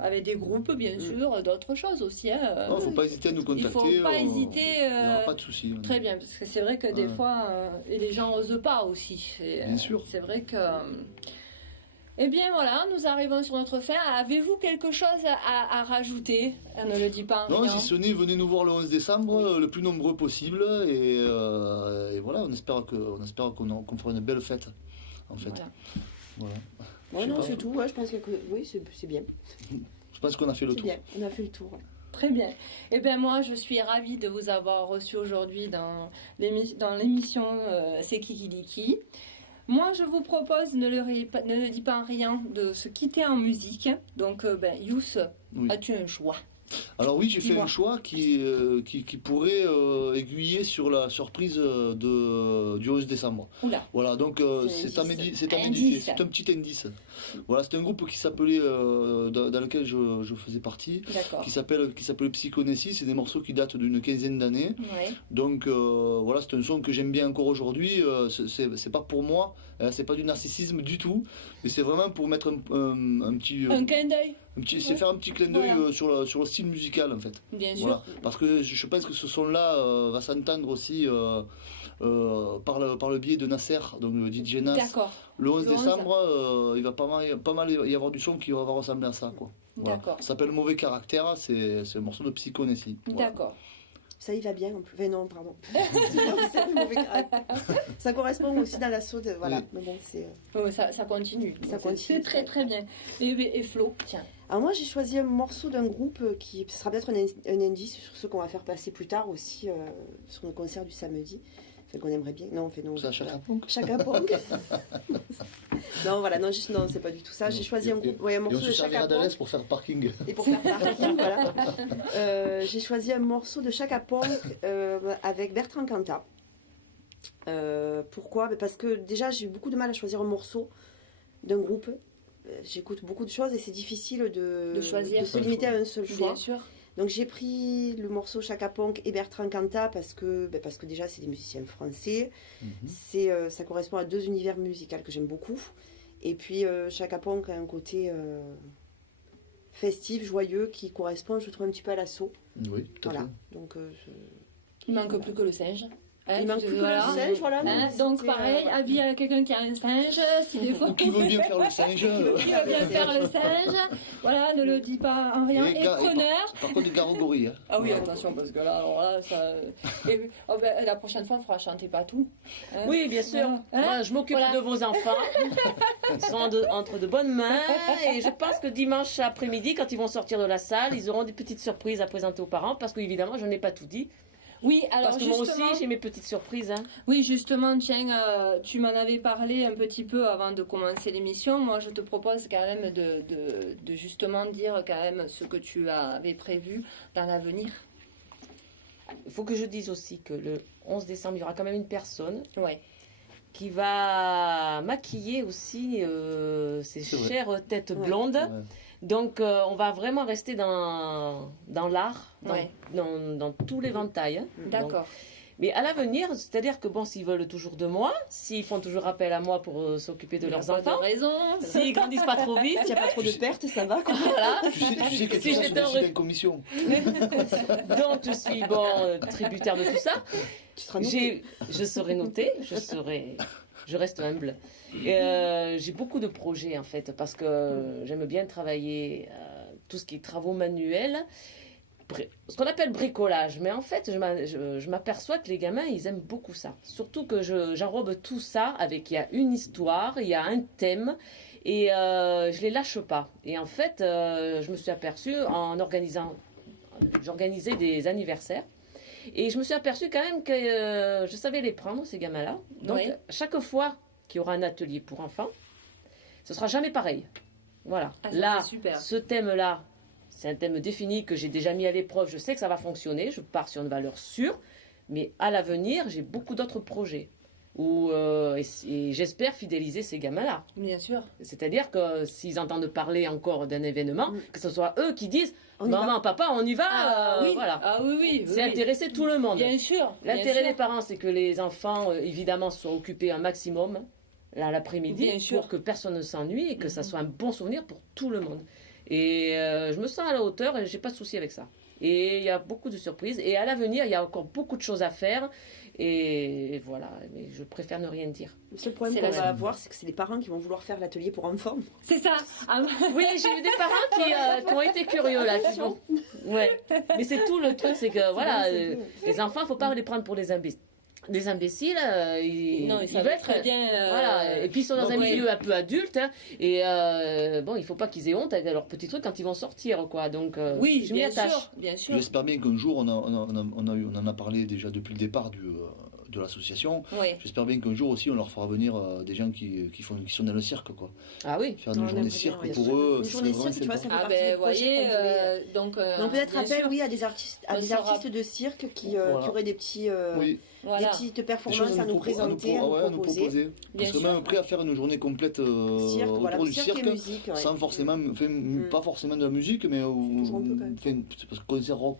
avec des groupes, bien sûr, d'autres choses aussi. Il ne faut pas hésiter à nous contacter. Il ne faut pas hésiter. Il n'y aura pas de souci. Très bien, parce que c'est vrai que des fois, et les gens n'osent pas aussi. Bien sûr. C'est vrai que... Eh bien voilà, nous arrivons sur notre fin. Avez-vous quelque chose à rajouter? Ne le dis pas en Non, rien. si ce n'est, venez nous voir le 11 décembre, le plus nombreux possible. Et voilà, on espère qu'on fera une belle fête, en fait. Voilà. Ouais, non, c'est tout. Ouais, je pense que oui, c'est bien. Je pense qu'on a fait le C'est tour. bien, on a fait le tour. Très bien. Eh bien moi, je suis ravie de vous avoir reçu aujourd'hui dans l'émission C'est Kikidiki. Moi, je vous propose, ne le dis pas en rien, de se quitter en musique. Donc, Youss, Oui. as-tu un choix? Alors oui, j'ai fait Dis-moi. un choix qui pourrait aiguiller sur la surprise du 11 décembre. Oula. Voilà, donc C'est c'est un à indice. méditer, Indice. c'est un petit indice. Voilà, c'est un groupe qui s'appelait, dans lequel je faisais partie, D'accord. qui s'appelle Psychonessis. C'est des morceaux qui datent d'une quinzaine d'années. Ouais. Donc voilà, c'est un son que j'aime bien encore aujourd'hui. C'est pas pour moi, c'est pas du narcissisme du tout, mais c'est vraiment pour mettre un petit, Un clin d'œil, c'est faire un petit clin d'œil Voilà. sur le style musical en fait. bien sûr. Voilà, parce que je pense que ce son-là va s'entendre aussi par le biais de Nasser, donc le DJ Nas. D'accord. Le 11 Le 11. décembre, il va pas mal y avoir du son qui va ressembler à ça, quoi. Voilà. D'accord. Ça s'appelle Mauvais Caractère, c'est un morceau de Psychonessis. Voilà. D'accord. Ça y va bien en plus. Enfin, non, pardon. C'est un mauvais caractère. Ça correspond aussi dans l'assaut de. Voilà. Oui. Mais bon, c'est. Ça continue. Ça continue. C'est très très bien. Et Flo, tiens. Alors moi j'ai choisi un morceau d'un groupe qui ce sera peut-être un indice sur ce qu'on va faire passer plus tard aussi sur le concert du samedi. Enfin, qu'on aimerait bien. Non, fait non. Ça, Chaka Ponk. Chaka Ponk. Non, voilà, non, non, c'est pas du tout ça. J'ai choisi un Et morceau on de se servira Chaka d'Alès Ponk. pour faire parking. Et pour faire parking, voilà. J'ai choisi un morceau de Chaka Ponk avec Bertrand Cantat. Pourquoi? Parce que déjà j'ai eu beaucoup de mal à choisir un morceau d'un groupe. J'écoute beaucoup de choses et c'est difficile de choisir. de se limiter à un seul choix. Bien sûr. Donc j'ai pris le morceau Chaka Ponk et Bertrand Cantat parce que déjà c'est des musiciens français. Ça correspond à deux univers musicaux que j'aime beaucoup. Et puis Chaka Ponk a un côté festif, joyeux qui correspond, je trouve, un petit peu à l'assaut. Oui, tout à Voilà. fait. Donc Il manque plus que le singe. il manque plus que Voilà. le singe, voilà. Hein, mais donc c'était, pareil, avis à quelqu'un qui a un singe, si des fois Ou qui veut bien faire le singe. qui veut bien faire le singe, voilà, ne le dis pas en rien. Et preneur. Par contre, Garogori. Hein. Ah oui, attention, parce que là, alors là, ça. Et, la prochaine fois, il faudra chanter pas tout. Hein. Oui, bien sûr. Hein. Moi, je m'occupe Voilà. de vos enfants. Ils sont entre de bonnes mains. Et je pense que dimanche après-midi, quand ils vont sortir de la salle, ils auront des petites surprises à présenter aux parents. Parce qu'évidemment, je n'ai pas tout dit. Oui, alors Parce que moi justement, aussi, j'ai mes petites surprises. Hein. oui, justement, tiens, tu m'en avais parlé un petit peu avant de commencer l'émission. Moi, je te propose quand même de justement dire quand même ce que tu avais prévu dans l'avenir. Il faut que je dise aussi que le 11 décembre, il y aura quand même une personne Ouais. qui va maquiller aussi ses C'est vrai. chères têtes Ouais. blondes. Ouais. Donc, on va vraiment rester dans l'art, Ouais. dans tout l'éventail. Hein. Donc, D'accord. mais à l'avenir, c'est-à-dire que bon, s'ils veulent toujours de moi, s'ils font toujours appel à moi pour s'occuper de Il y a leurs pas de enfants, raison. s'ils grandissent pas trop vite, s'il n'y a pas trop de pertes, ça va. Quoi. voilà. Tu sais que Si tu j'étais es heureux. en commission. Donc, je suis tributaire de tout ça. Tu seras noté. Je serai notée, je reste humble. Et, j'ai beaucoup de projets en fait parce que j'aime bien travailler tout ce qui est travaux manuels, ce qu'on appelle bricolage. Mais en fait, je m'aperçois que les gamins, ils aiment beaucoup ça. Surtout que j'enrobe tout ça il y a une histoire, il y a un thème. Et je les lâche pas. Et en fait, je me suis aperçue j'organisais des anniversaires. Et je me suis aperçue quand même que je savais les prendre, ces gamins-là. Donc, Oui. chaque fois qu'il y aura un atelier pour enfants, ce sera jamais pareil. Voilà. Ah, ça, Là, c'est super. ce thème-là, c'est un thème défini que j'ai déjà mis à l'épreuve. Je sais que ça va fonctionner. Je pars sur une valeur sûre. Mais à l'avenir, j'ai beaucoup d'autres projets. Et j'espère fidéliser ces gamins-là. Bien sûr. C'est-à-dire que s'ils entendent parler encore d'un événement, que ce soit eux qui disent On y maman, papa, on y va. oui. Voilà. Ah oui, oui. C'est intéresser tout le monde. Bien sûr. L'intérêt des parents, c'est que les enfants, évidemment, soient occupés un maximum là, l'après-midi Bien sûr. pour que personne ne s'ennuie et que ça soit un bon souvenir pour tout le monde. Et je me sens à la hauteur et j'ai pas de souci avec ça. Et il y a beaucoup de surprises. Et à l'avenir, il y a encore beaucoup de choses à faire. Et voilà, mais je préfère ne rien dire. Le seul problème C'est qu'on la va avoir, c'est que c'est les parents qui vont vouloir faire l'atelier pour enfants. C'est ça. Ah, Oui, j'ai eu des parents qui ont été curieux là. Ouais. Mais c'est tout le truc, c'est que voilà, les enfants, faut pas les prendre pour des imbéciles. Des imbéciles, ils non, ils ça veulent va très bien. Voilà, et puis ils sont dans un ouais. milieu un peu adulte, hein, et bon, il faut pas qu'ils aient honte avec leurs petits trucs quand ils vont sortir, quoi. Donc, Oui, je m'y bien attache. sûr, bien sûr. J'espère bien qu'un jour, on en a parlé déjà depuis le départ de l'association. Oui. J'espère bien qu'un jour aussi, on leur fera venir des gens qui sont dans le cirque, quoi. Ah oui. Faire Non, une on journée aimerait cirque bien, pour oui. eux. Une ce journée serait cirque, tu vois, ça vraiment fait Ah partie ben, des projets voyez, qu'on voulait, donc... Donc peut-être bien appel, sûr. oui, à des artistes, On sera- artistes de cirque qui Voilà. auraient des petits, Oui. des Voilà. petites Des performances choses à nous présenter, à nous proposer. Bien On serait sûr. même prêt à faire une journée complète Cirque, voilà, autour du cirque et cirque, musique. Ouais. sans forcément, enfin, pas forcément de la musique, mais Toujours un peu, quand même. enfin, c'est parce que concert rock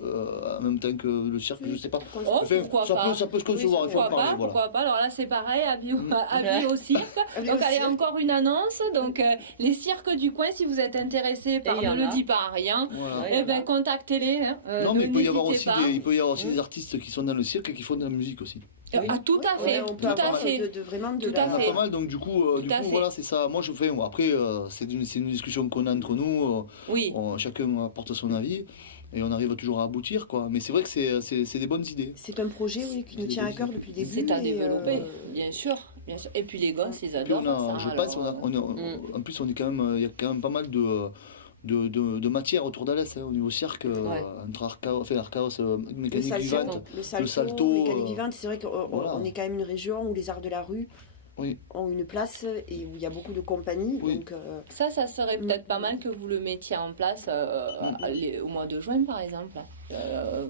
en même temps que le cirque, je sais pas. Oh, Enfin, pourquoi ça pas. peut se concevoir, il faut en Pourquoi parler, pas, voilà. pourquoi pas. Alors là, c'est pareil, avis au cirque. Avis Donc, au allez, cirque. encore une annonce. Donc, les cirques du coin, si vous êtes intéressés par il y en Ne a. le dis pas rien, Voilà. Ouais. eh ben, contactez-les. Hein. Non, mais il peut y avoir n'hésitez aussi pas. des artistes qui sont dans le cirque et qui font de la musique aussi. Ah, tout à Ouais, fait, on tout peut à avoir fait. vraiment de Tout à la... On a fait. pas mal, donc du coup, à fait. voilà, c'est ça. Moi, je fais. Bon, après, c'est une discussion qu'on a entre nous. Oui. Chacun apporte son avis et on arrive toujours à aboutir, quoi. Mais c'est vrai que c'est des bonnes idées. C'est un projet, oui, qui nous tient à cœur depuis le début. C'est à et, développer, bien sûr. Bien sûr. Et puis les gosses, ils Puis adorent ça. je pense, alors, en plus, on est quand même, il y a quand même pas mal de matière autour d'Alès, hein, au niveau cirque, entre Archaos, Le mécanique salto, vivante. le salto, mécanique vivante, c'est vrai qu'on voilà. on est quand même une région où les arts de la rue Oui. ont une place et où il y a beaucoup de compagnies. Oui. Donc, ça serait peut-être pas mal que vous le mettiez en place au mois de juin, par exemple.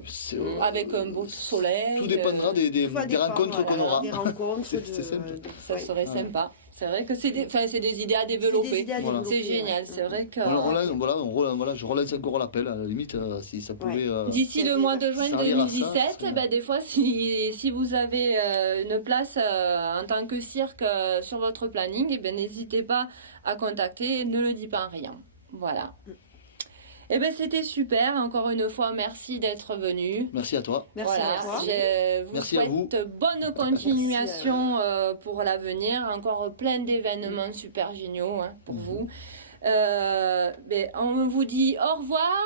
C'est- Avec un beau soleil. Tout dépendra des tout va dépendre, rencontres qu'on voilà, aura. Des rencontres, C'est simple. Ça ouais. serait sympa. C'est vrai que c'est des idées à C'est des développer. idées à Voilà. développer, C'est génial. ouais. C'est vrai que Je relance encore l'appel, à la limite, si ça pouvait. d'ici le mois de juin servir à ça, 2017, c'est- ben, des fois, si vous avez une place en tant que cirque sur votre planning, eh ben, n'hésitez pas à contacter Ne le dis pas rien. Voilà. Eh ben, c'était super. Encore une fois, merci d'être venu. Merci à toi. Merci Voilà, à toi. je vous Merci à souhaite bonne continuation pour l'avenir. Encore plein d'événements super géniaux hein, pour vous. Ben, on vous dit au revoir.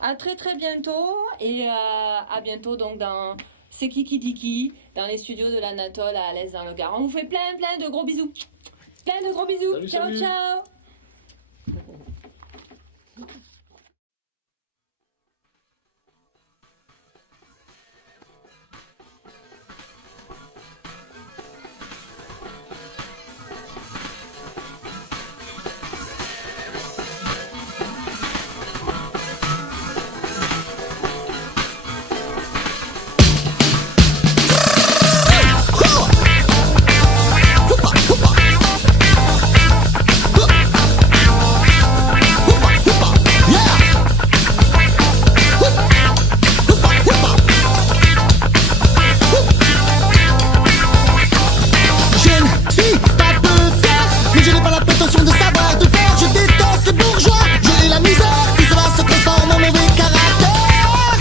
À très très bientôt. Et à bientôt donc dans C'est Kiki Diki, dans les studios de l'Anatole à Alès dans le Gard. On vous fait plein de gros bisous. Plein de gros bisous. Salut, ciao, salut. ciao. Je ne suis pas peu fier, mais je n'ai pas la prétention de savoir tout faire. Je déteste les bourgeois, je hais la misère, si cela se transforme en mauvais caractère.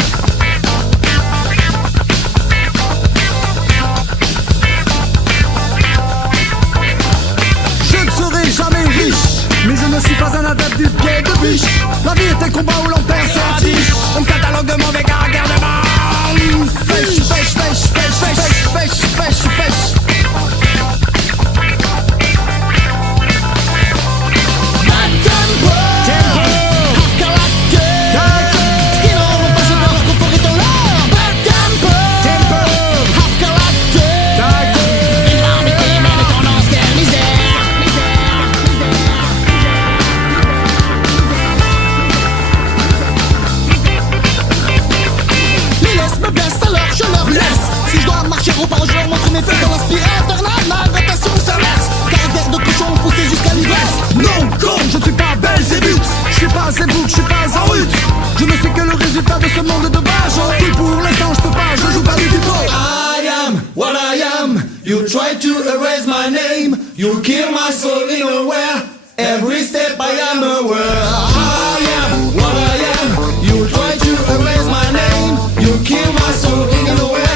Je ne serai jamais riche, mais je ne suis pas un adepte du pied de biche. La vie est un combat où l'on perd ses radiches. On me catalogue de mauvais caractère de bande. Fèche, fèche, fèche, fèche, fèche, fèche, fèche, fèche. erase my name. You kill my soul in nowhere. Every step I am aware. I am what I am. You try to erase my name. You kill my soul in nowhere.